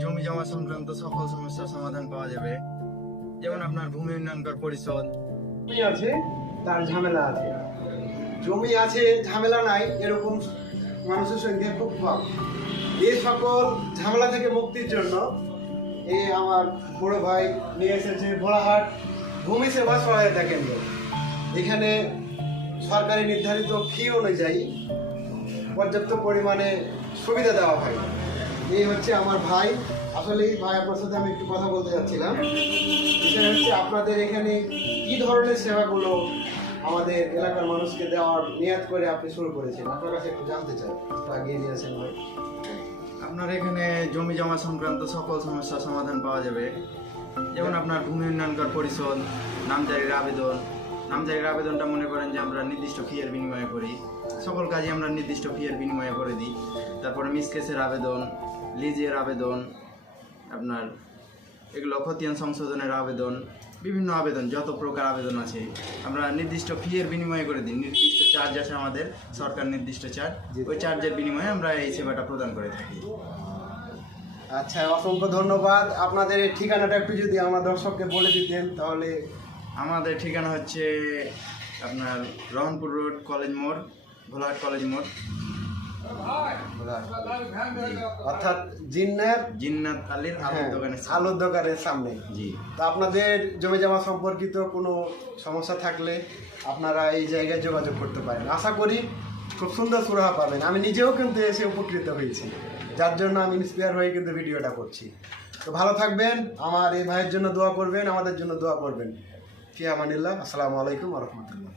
জমি জমা সংক্রান্ত সকল সমস্যার সমাধান পাওয়া যাবে। যেমন আপনার ভূমি উন্নয়ন কর পরিষদ। জমি আছে তার ঝামেলা আছে, জমি আছে ঝামেলা নাই এরকম মানুষের সংখ্যা খুব কম। এই সকল ঝামেলা থেকে মুক্তির জন্য এই আমার বড় ভাই নিয়ে এসেছে ভোলাহাট ভূমি সেবা সহায়তা কেন্দ্র। এখানে সরকারি নির্ধারিত ফি অনুযায়ী পর্যাপ্ত পরিমাণে সুবিধা দেওয়া হয়। এই হচ্ছে আমার ভাই। আসলে ভাই আপনার সাথে আমি একটু কথা বলতে যাচ্ছিলাম। বিষয় হচ্ছে আপনাদের এখানে কি ধরনের সেবাগুলো আমাদের এলাকার মানুষকে দেওয়ার নিয়াত করে আপনি শুরু করেছেন, আপনার কাছে একটু জানতে চাই। একটু আগিয়ে নিয়েছেন ভাই। আপনার এখানে জমি জমা সংক্রান্ত সকল সমস্যার সমাধান পাওয়া যাবে। যেমন আপনার ভূমি উন্নয়ন কর পরিষদ, নামজারির আবেদন। নামজারির আবেদনটা মনে করেন যে আমরা নির্দিষ্ট ফিয়ের বিনিময়ে করি, সকল কাজে আমরা নির্দিষ্ট ফিয়ের বিনিময়ে করে দিই। তারপরে মিসকেসের আবেদন, লিজের আবেদন, আপনার এগুলো খতিয়ান সংশোধনের আবেদন, বিভিন্ন আবেদন, যত প্রকার আবেদন আছে আমরা নির্দিষ্ট ফিয়ের বিনিময়ে করে দিই। নির্দিষ্ট চার্জ আছে আমাদের, সরকার নির্দিষ্ট চার্জ, ওই চার্জের বিনিময়ে আমরা এই সেবাটা প্রদান করে থাকি। আচ্ছা, অসংখ্য ধন্যবাদ। আপনাদের এই ঠিকানাটা একটু যদি আমার দর্শককে বলে দিতেন তাহলে। আমাদের ঠিকানা হচ্ছে আপনার রহনপুর রোড, কলেজ মোড়, ভোলাহাট কলেজ মোড়, অর্থাৎ জিন্নাত আলীর আলুর দোকানের সামনে। আলুর দোকানের সামনে। জি। তো আপনাদের জমি জমা সম্পর্কিত কোনো সমস্যা থাকলে আপনারা এই জায়গায় যোগাযোগ করতে পারেন। আশা করি খুব সুন্দর সুরাহা পাবেন। আমি নিজেও কিন্তু এসে উপকৃত হয়েছি, যার জন্য আমি ইন্সপায়ার হয়ে কিন্তু ভিডিওটা করছি। তো ভালো থাকবেন, আমার এই ভাইয়ের জন্য দোয়া করবেন, আমাদের জন্য দোয়া করবেন। ফি আমানিল্লাহ। আসসালামু আলাইকুম ওয়া রাহমাতুল্লাহ।